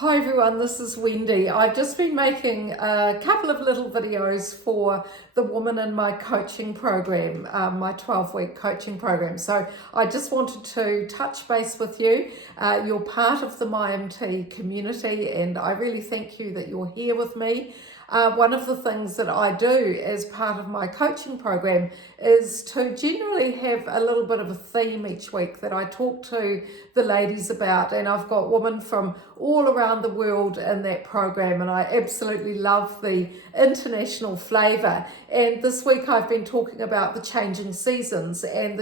Hi everyone, this is Wendy. I've just been making a couple of little videos for the Woman in My Coaching program, my 12-week coaching program. So I just wanted to touch base with you. You're part of the MyMT community and I really thank you that you're here with me. One of the things that I do as part of my coaching program is to generally have a little bit of a theme each week that I talk to the ladies about, and I've got women from all around the world in that program, and I absolutely love the international flavour. And this week I've been talking about the changing seasons and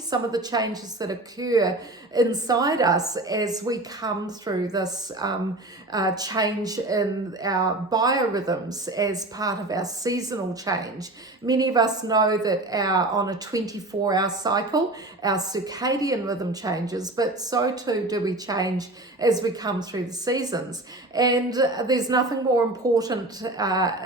some of the changes that occur inside us as we come through this change in our biorhythms as part of our seasonal change. Many of us know that on a 24-hour cycle, our circadian rhythm changes, but so too do we change as we come through the seasons. And there's nothing more important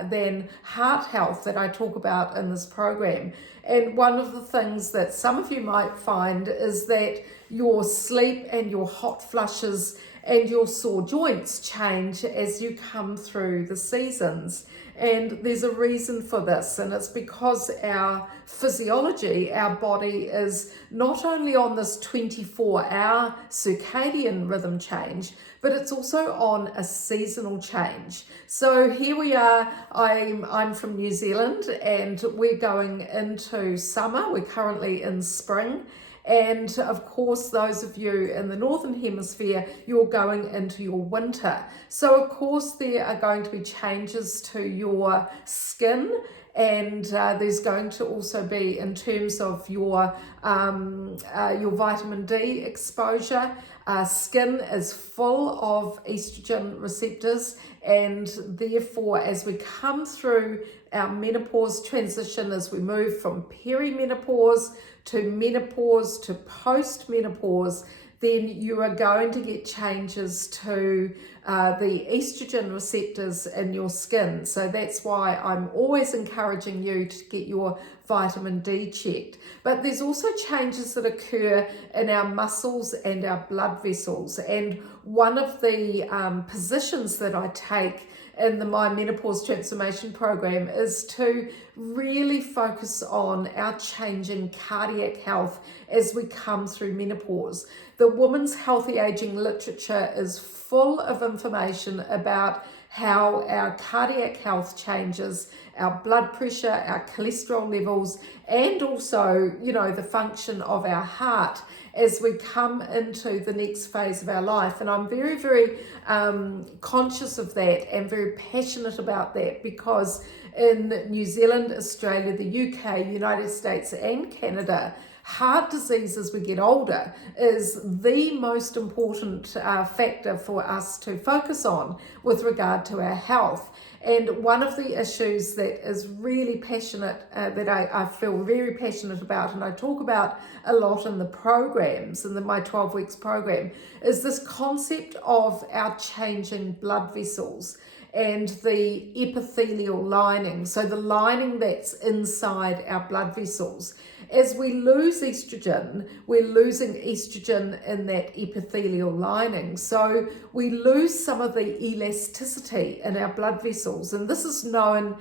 than heart health that I talk about in this program. And one of the things that some of you might find is that your sleep and your hot flushes and your sore joints change as you come through the seasons. And there's a reason for this, and it's because our physiology, our body is not only on this 24-hour circadian rhythm change, but it's also on a seasonal change. So here we are, I'm from New Zealand and we're going into summer. We're currently in spring. And of course, those of you in the Northern Hemisphere, you're going into your winter. So of course, there are going to be changes to your skin, and there's going to also be in terms of your vitamin D exposure. Skin is full of estrogen receptors, and therefore as we come through our menopause transition, as we move from perimenopause to menopause to post-menopause, then you are going to get changes to the estrogen receptors in your skin. So that's why I'm always encouraging you to get your vitamin D checked. But there's also changes that occur in our muscles and our blood vessels. And one of the positions that I take in the My Menopause Transformation program is to really focus on our changing cardiac health as we come through menopause. The Women's Healthy Aging literature is full of information about how our cardiac health changes, our blood pressure, our cholesterol levels, and also, the function of our heart as we come into the next phase of our life. And I'm very, very conscious of that and very passionate about that, because in New Zealand, Australia, the UK, United States, and Canada, heart disease as we get older is the most important factor for us to focus on with regard to our health. And one of the issues that is really passionate, that I feel very passionate about, and I talk about a lot in the programs, in my 12 weeks program, is this concept of our changing blood vessels and the epithelial lining, so the lining that's inside our blood vessels. As we lose estrogen, we're losing estrogen in that epithelial lining. So we lose some of the elasticity in our blood vessels. And this is known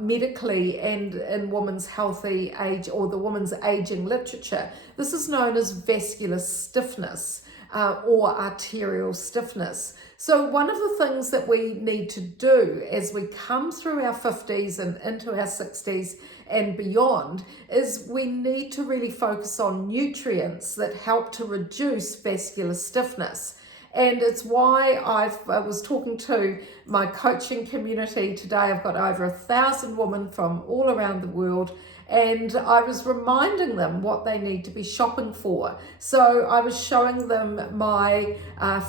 medically and in women's healthy age, or the women's aging literature. This is known as vascular stiffness. Or arterial stiffness. So one of the things that we need to do as we come through our 50s and into our 60s and beyond is we need to really focus on nutrients that help to reduce vascular stiffness. And it's why I was talking to my coaching community today. I've got over 1,000 women from all around the world, and I was reminding them what they need to be shopping for. So I was showing them my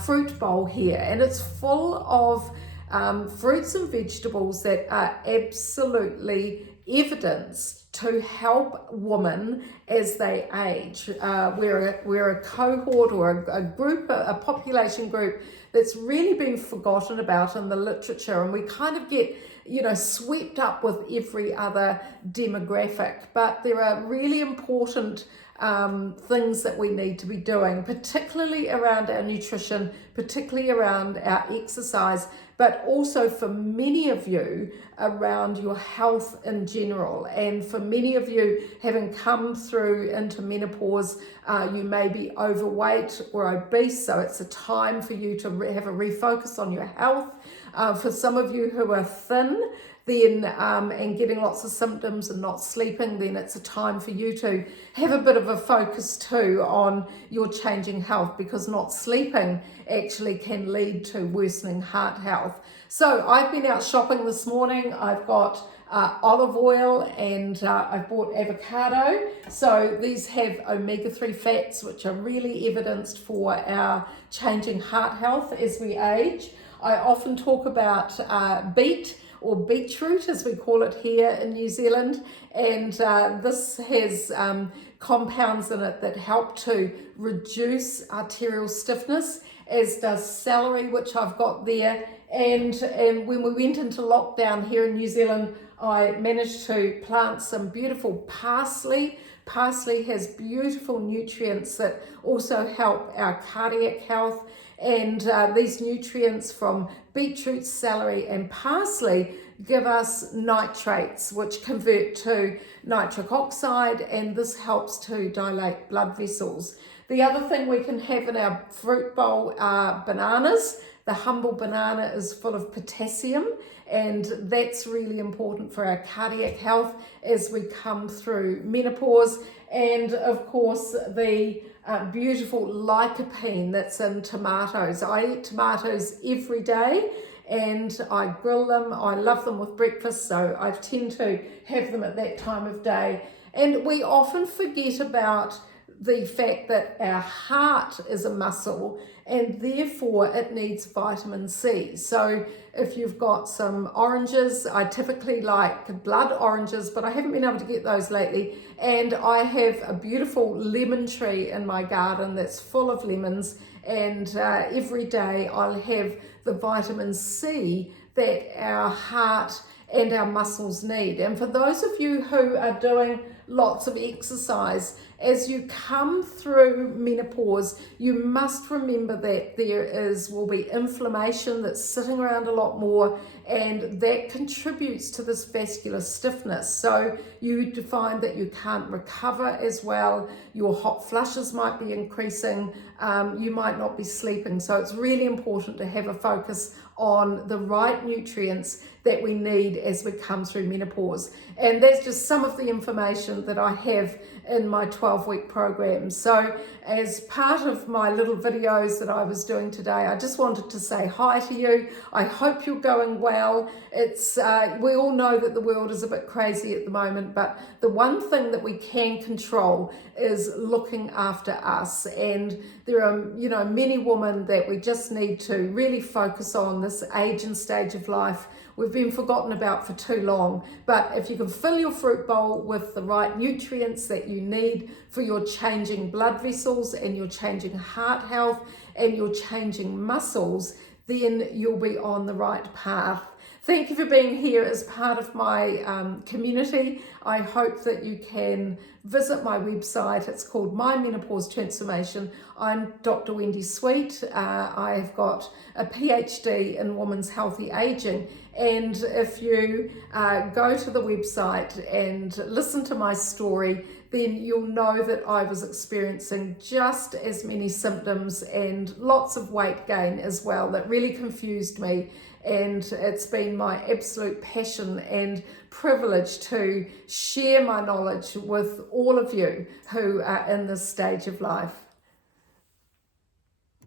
fruit bowl here, and it's full of fruits and vegetables that are absolutely evidenced to help women as they age. We're a cohort or a group, a population group that's really been forgotten about in the literature, and we kind of get swept up with every other demographic. But there are really important things that we need to be doing, particularly around our nutrition, particularly around our exercise, but also for many of you around your health in general. And for many of you having come through into menopause, you may be overweight or obese, so it's a time for you to have a refocus on your health. For some of you who are thin, then and getting lots of symptoms and not sleeping, then it's a time for you to have a bit of a focus too on your changing health, because not sleeping actually can lead to worsening heart health. So I've been out shopping this morning. I've got olive oil and I've bought avocado. So these have omega-3 fats, which are really evidenced for our changing heart health as we age. I often talk about beet, or beetroot as we call it here in New Zealand, and this has compounds in it that help to reduce arterial stiffness, as does celery, which I've got there. And when we went into lockdown here in New Zealand, I managed to plant some beautiful parsley. Parsley has beautiful nutrients that also help our cardiac health. And these nutrients from beetroot, celery and parsley give us nitrates, which convert to nitric oxide, and this helps to dilate blood vessels. The other thing we can have in our fruit bowl are bananas. The humble banana is full of potassium, and that's really important for our cardiac health as we come through menopause. And of course, the beautiful lycopene that's in tomatoes. I eat tomatoes every day and I grill them. I love them with breakfast, so I tend to have them at that time of day. And we often forget about the fact that our heart is a muscle and therefore it needs vitamin C. So if you've got some oranges, I typically like blood oranges, but I haven't been able to get those lately. And I have a beautiful lemon tree in my garden that's full of lemons, and every day I'll have the vitamin C that our heart and our muscles need. And for those of you who are doing lots of exercise, as you come through menopause, you must remember that there will be inflammation that's sitting around a lot more, and that contributes to this vascular stiffness. So you find that you can't recover as well. Your hot flushes might be increasing. You might not be sleeping. So it's really important to have a focus on the right nutrients that we need as we come through menopause. And that's just some of the information that I have in my 12-week program. So as part of my little videos that I was doing today, I just wanted to say hi to you. I hope you're going well. It's we all know that the world is a bit crazy at the moment, but the one thing that we can control is looking after us. And there are, many women that we just need to really focus on this age and stage of life. We've been forgotten about for too long. But if you can fill your fruit bowl with the right nutrients that you need for your changing blood vessels and your changing heart health and your changing muscles, then you'll be on the right path. Thank you for being here as part of my community. I hope that you can visit my website. It's called My Menopause Transformation. I'm Dr. Wendy Sweet. I've got a PhD in women's healthy aging. And if you go to the website and listen to my story, then you'll know that I was experiencing just as many symptoms and lots of weight gain as well. That really confused me. And it's been my absolute passion and privilege to share my knowledge with all of you who are in this stage of life.